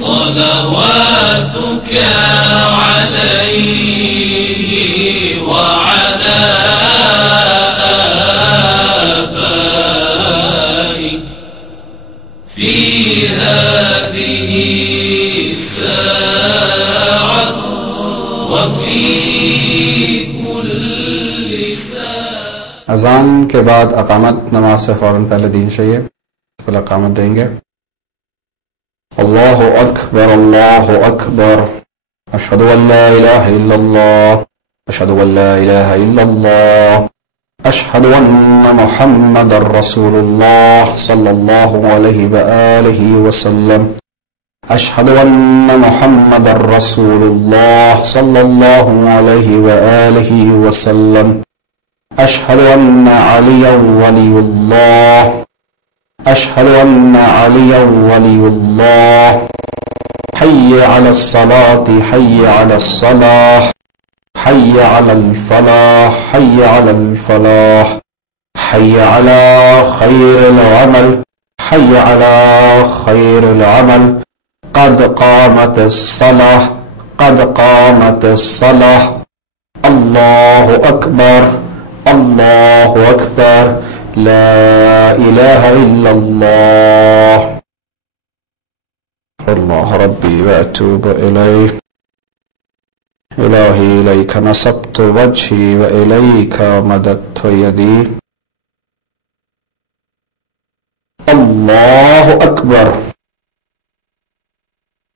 صلواتك عليه وعلى آبائه في هذه الساعة وفي كل ساعة. अजान के बाद अकामत, नमाज से फौरन पहले दीन चाहिए, फिर अकामत देंगे। अल्लाहु अकबर, अल्लाहु अकबर, अशहदु अन ला इलाहा इल्लल्लाह, अशहदु अन ला इलाहा इल्लल्लाह, अशहदु अन्ना मुहम्मदर रसूलुल्लाह सल्लल्लाहु अलैहि व आलिहि वसल्लम, अशहदु अन्ना मुहम्मदर रसूलुल्लाह सल्लल्लाहु अलैहि व आलिहि वसल्लम, अशहदु अन्ना अलिय्यन वलियुल्लाह, अशहदु अन्ना अलिय्यन वलियुल्लाह, हय्य अलस सलाति, हय्य अलस सलाह, हय्य अलल फलाह, हय्य अलल फलाह, हय्य अला खैरिल अमल, हय्य अला खैरिल अमल, क़द क़ामतिस सलाह, क़द क़ामतिस सलाह, अल्लाहु अकबर, अल्लाहु अकबर, ला इलाहा इल्लल्लाह, अल्लाह रब्बी व अतूबु इलैह, इलाही इलैका नसब्तु वज्ही व इलैका मददतु यदी। अल्लाहु अकबर।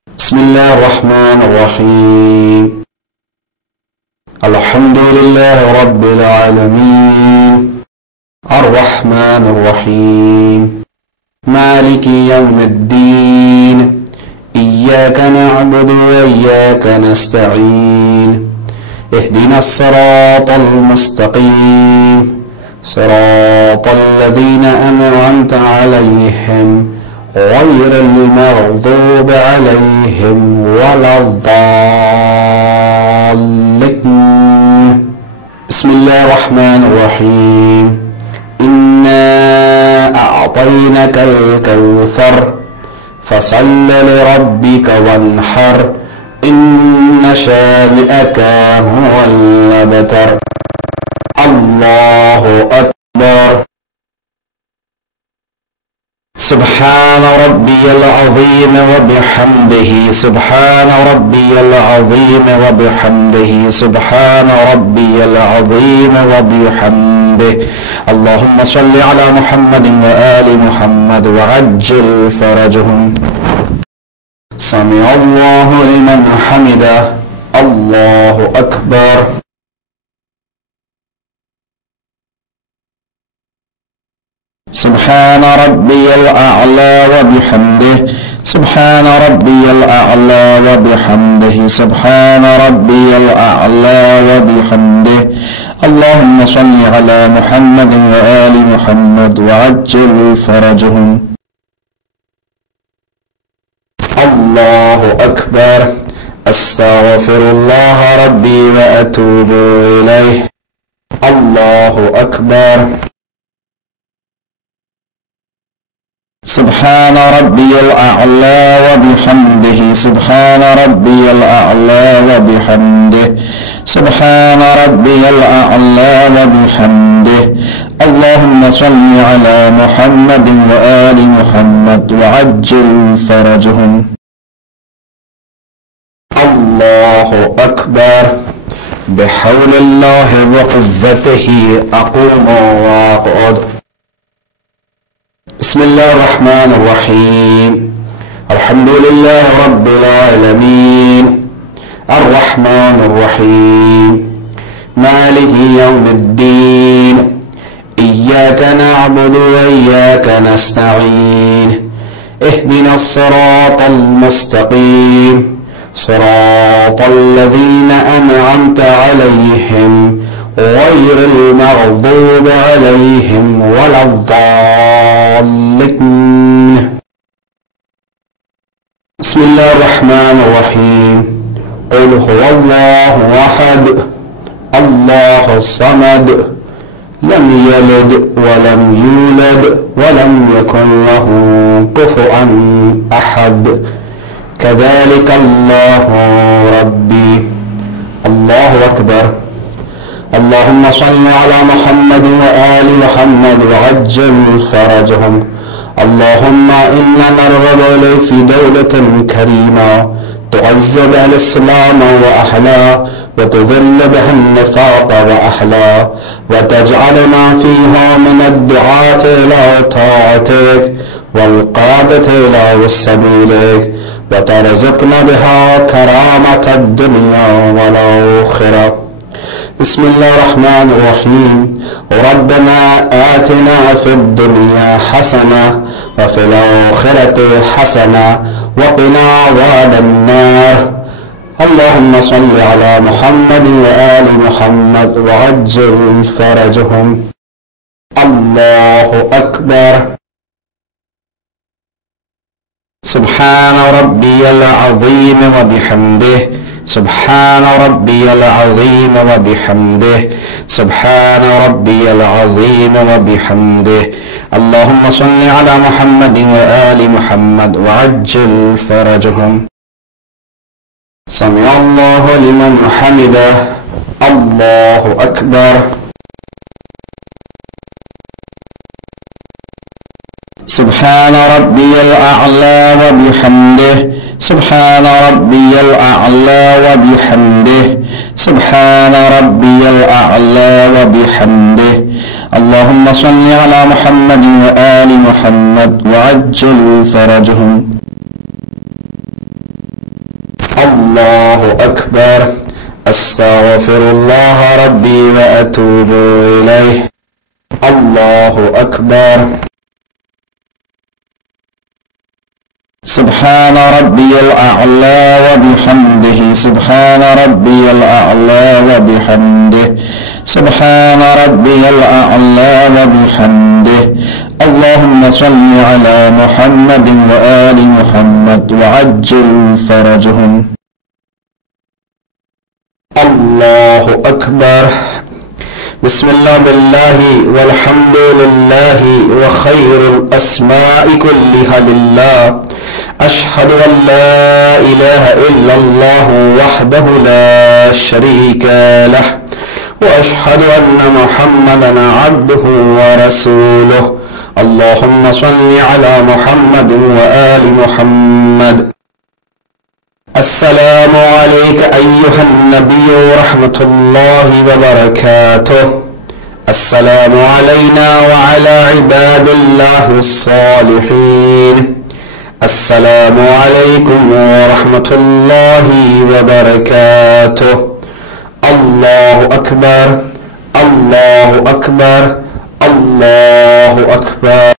बिस्मिल्लाहिर रहमानिर रहीम। अल्हम्दुलिल्लाहि रब्बिल आलमीन, अर्रहमानिर रहीम, मालिकि यौमिद्दीन, इय्याका नअबुदु व इय्याका नस्तईन, इहदिनस सिरातल मुस्तकीम, सिरातल लज़ीना अनअमता अलैहिम, गैरिल मग़ज़ूबि अलैहिम वलद्दाल्लीन। बिस्मिल्लाहिर रहमानिर रहीम। इन्ना अअतैनाकल कौसर फसल्लि लिरब्बिक वन्हर, इन्न शानिअका हुवल अबतर। अल्लाहु अकबर। सुब्हान रब्बियल अज़ीम व बिहम्दिही, सुब्हान रब्बियल अज़ीम व बिहम्दिही, सुब्हान रब्बियल अज़ीम व बिहम्दिही। अल्लाहुम्मा सल्लि अला मुहम्मद व आलि मुहम्मद व अज्जिल फरजहुम। समिअ अल्लाहु लिमन हमिदह। अल्लाहु अकबर। सुब्हान रब्बियल अअला व बिहम्दिही, सुब्हान रब्बियल अअला व बिहम्दिही, सुब्हान रब्बियल अअला व बिहम्दिही। अल्लाहुम्मा सल्लि अला मुहम्मद व आलि मुहम्मद व अज्जिल फरजहुम। अल्लाहु अकबर। अस्तगफिरुल्लाह रब्बी व अतूबु इलैह। अल्लाहु अकबर। सुब्हान रब्बियल अअला व बिहम्दिही, सुब्हान रब्बियल अअला व बिहम्दिही, सुब्हान रब्बियल अअला व बिहम्दिही। अल्लाहुम्मा सल्लि अला मुहम्मद व आलि मुहम्मद व अज्जिल फरजहुम। अल्लाहु अकबर। बिहौलिल्लाहि व क़ुव्वतिही अक़ूमु व अक़ऊद। बिस्मिल्लाहिर रहमानिर रहीम। अल्हम्दुलिल्लाहि रब्बिल आलमीन, अर्रहमानिर रहीम, मालिकि यौमिद्दीन, इय्याका नअबुदु व इय्याका नस्तईन, इहदिनस सिरातल मुस्तकीम, सिरातल लज़ीना अनअमता अलैहिम, गैरिल मग़ज़ूबि अलैहिम वलद्दाल्लीन। बिस्मिल्लाहिर रहमानिर रहीम। क़ुल हुवल्लाहु अहद, अल्लाहुस समद, लम यलिद व लम यूलद व लम यकुन लहू कुफुअन अहद। كذلك الله ربي. الله أكبر. اللهم صل على محمد وآل محمد وعجل فرجهم. اللهم إنا نرغب إليك في دولة كريمة تعز بها الإسلام وأهله وتذل بها النفاق وأهله، وتجعلنا فيها من الدعاة إلى طاعتك والقادة إلى سبيلك، وترزقنا بها كرامة الدنيا والآخرة. بسم الله الرحمن الرحيم. ربنا آتنا في الدنيا حسنة وفي الآخرة حسنة وقنا عذاب النار. اللهم صل على محمد وآل محمد وعجل فرجهم. الله أكبر. سبحان ربي العظيم وبحمده. سبحان ربي العظيم وبحمده. سبحان ربي العظيم وبحمده. اللهم صل على محمد وآل محمد وعجل فرجهم. سمع الله لمن حمده. الله أكبر. سبحان ربي الأعلى وبحمده. سبحان ربي الأعلى وبحمده. سبحان ربي الأعلى وبحمده. اللهم صل على محمد وآل محمد وعجل فرجهم. الله أكبر. أستغفر الله ربي وأتوب إليه. الله أكبر. سبحان ربي الأعلى وبحمده. سبحان ربي الأعلى وبحمده. سبحان ربي الأعلى وبحمده. اللهم صل على محمد وآل محمد وعجل فرجهم. الله أكبر. بسم الله بالله والحمد لله وخير الأسماء كلها لله. أشهد أن لا إله إلا الله وحده لا شريك له، وأشهد أن محمدا عبده ورسوله. اللهم صل على محمد وآل محمد. السلام عليك أيها النبي ورحمة الله وبركاته. السلام علينا وعلى عباد الله الصالحين. السلام عليكم ورحمة الله وبركاته. الله أكبر. الله أكبر. الله أكبر.